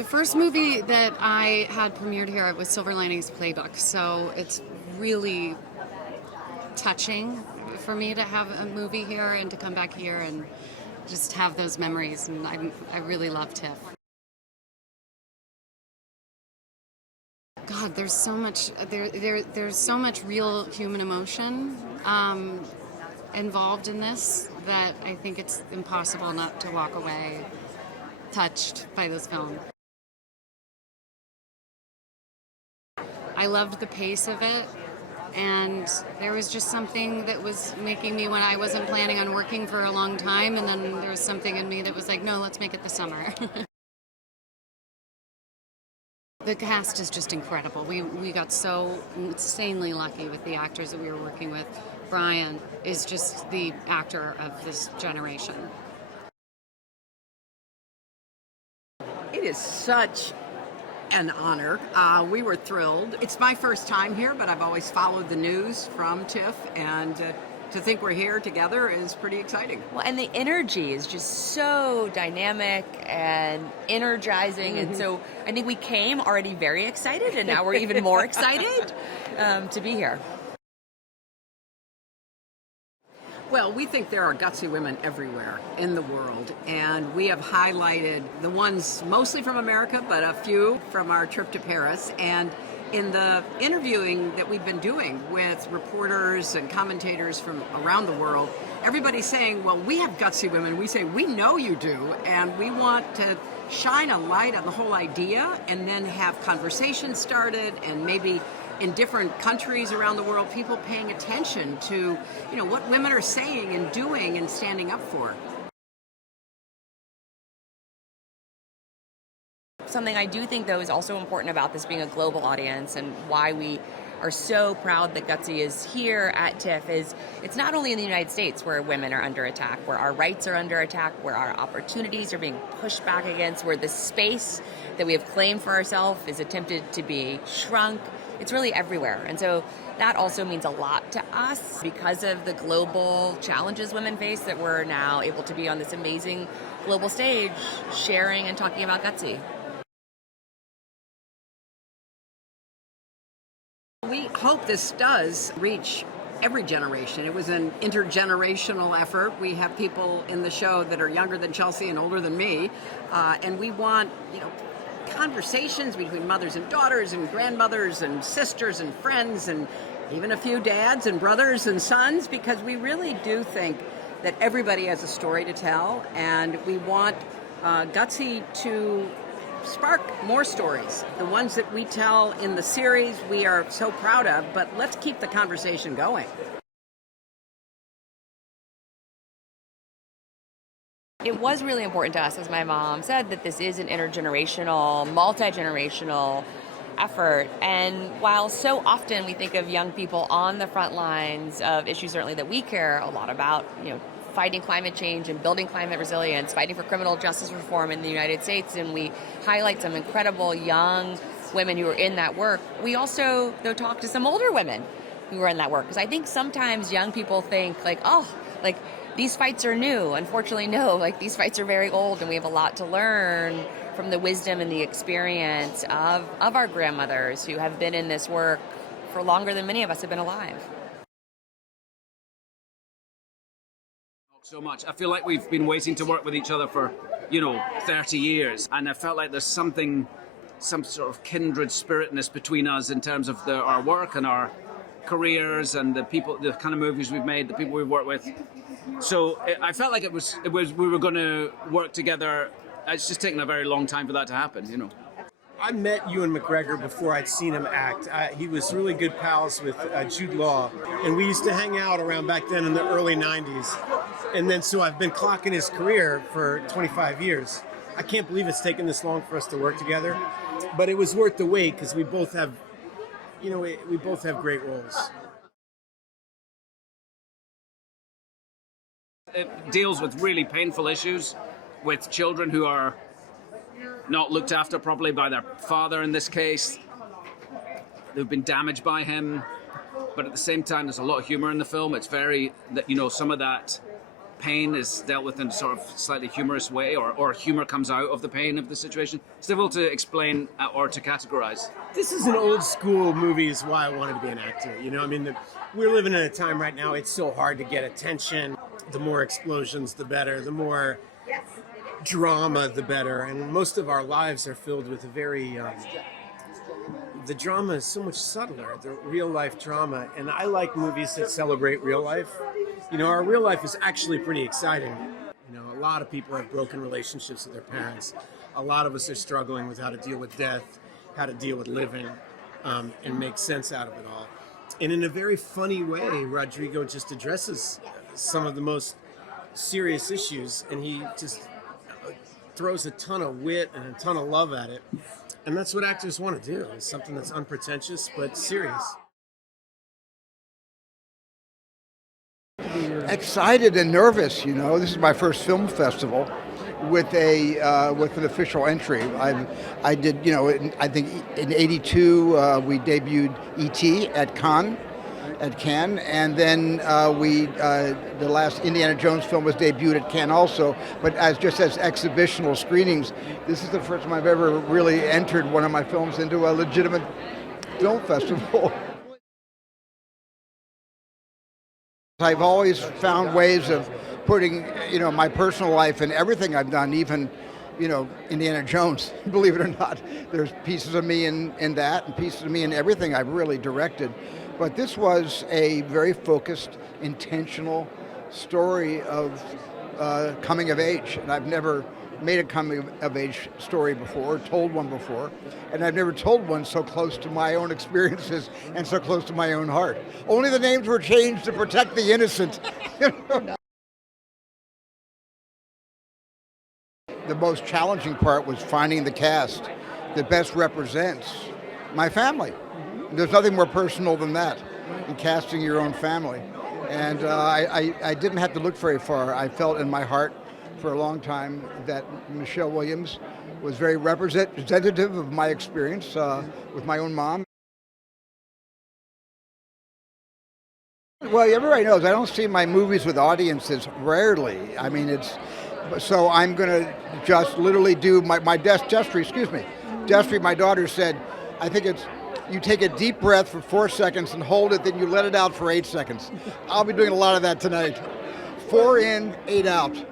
The first movie that I had premiered here was Silver Linings Playbook, so it's really touching for me to have a movie here and to come back here and just have those memories, and I really love TIFF. God, there's so much there's so much real human emotion involved in this that I think it's impossible not to walk away touched by this film. I loved the pace of it, and there was just something that was making me, when I wasn't planning on working for a long time, and then there was something in me that was like, no, let's make it this summer. The cast is just incredible. We got so insanely lucky with the actors that we were working with. Brian is just the actor of this generation. It is such an honor. We were thrilled. It's my first time here, but I've always followed the news from TIFF, and to think we're here together is pretty exciting. Well, and the energy is just so dynamic and energizing, and so I think we came already very excited, and now we're even more excited to be here. Well, we think there are gutsy women everywhere in the world, and we have highlighted the ones mostly from America, but a few from our trip to Paris. And in the interviewing that we've been doing with reporters and commentators from around the world, everybody's saying, well, we have gutsy women. We say, we know you do, and we want to shine a light on the whole idea and then have conversations started, and maybe in different countries around the world, people paying attention to, what women are saying and doing and standing up for. Something I do think, though, is also important about this being a global audience, and why we are so proud that Gutsy is here at TIFF, is it's not only in the United States where women are under attack, where our rights are under attack, where our opportunities are being pushed back against, where the space that we have claimed for ourselves is attempted to be shrunk. It's really everywhere. And so that also means a lot to us because of the global challenges women face, that we're now able to be on this amazing global stage sharing and talking about Gutsy. We hope this does reach every generation. It was an intergenerational effort. We have people in the show that are younger than Chelsea and older than me, and we want, conversations between mothers and daughters and grandmothers and sisters and friends and even a few dads and brothers and sons, because we really do think that everybody has a story to tell, and we want Gutsy to spark more stories. The ones that we tell in the series we are so proud of, but let's keep the conversation going. It was really important to us, as my mom said, that this is an intergenerational, multi-generational effort. And while so often we think of young people on the front lines of issues certainly that we care a lot about, fighting climate change and building climate resilience, fighting for criminal justice reform in the United States, and we highlight some incredible young women who are in that work, we also, though, talk to some older women who are in that work. Because I think sometimes young people think, these fights are new. Unfortunately, no, these fights are very old, and we have a lot to learn from the wisdom and the experience of our grandmothers who have been in this work for longer than many of us have been alive. So much. I feel like we've been waiting to work with each other for, 30 years. And I felt like there's some sort of kindred spiritness between us in terms of our work and our careers and the kind of movies we've made, the people we've worked with. So I felt like it was we were going to work together. It's just taken a very long time for that to happen, I met Ewan McGregor before I'd seen him act. He was really good pals with Jude Law, and we used to hang out around back then in the early 90s. And then so I've been clocking his career for 25 years. I can't believe it's taken this long for us to work together, but it was worth the wait because we both have, we both have great roles. It deals with really painful issues with children who are not looked after properly by their father in this case. They've been damaged by him, but at the same time there's a lot of humor in the film. It's very, some of that pain is dealt with in a sort of slightly humorous way, or humor comes out of the pain of the situation. It's difficult to explain or to categorize. This is an old school movie, is why I wanted to be an actor. You know, I mean, we're living in a time right now, it's so hard to get attention. The more explosions, the better. The more drama, the better. And most of our lives are filled with a very... the drama is so much subtler, the real life drama. And I like movies that celebrate real life. You know, our real life is actually pretty exciting. You know, a lot of people have broken relationships with their parents. A lot of us are struggling with how to deal with death, how to deal with living, and make sense out of it all. And in a very funny way, Rodrigo just addresses some of the most serious issues, and he just throws a ton of wit and a ton of love at it. And that's what actors want to do, is something that's unpretentious but serious. Excited and nervous, you know. This is my first film festival with an official entry. I did, you know, I think in '82 we debuted E.T. at Cannes, and then the last Indiana Jones film was debuted at Cannes also, but as exhibitional screenings. This is the first time I've ever really entered one of my films into a legitimate film festival. I've always found ways of putting, you know, my personal life in everything I've done, even, you know, Indiana Jones, believe it or not. There's pieces of me in that and pieces of me in everything I've really directed. But this was a very focused, intentional story of coming of age. And I've never made a coming of age story before, told one before, and I've never told one so close to my own experiences and so close to my own heart. Only the names were changed to protect the innocent. The most challenging part was finding the cast that best represents my family. There's nothing more personal than that, in casting your own family. And I didn't have to look very far. I felt in my heart for a long time that Michelle Williams was very representative of my experience with my own mom. Well, everybody knows I don't see my movies with audiences rarely. I mean, so I'm going to just literally do my Destry, my daughter said, I think it's, you take a deep breath for 4 seconds and hold it, then you let it out for 8 seconds. I'll be doing a lot of that tonight. 4 in, 8 out.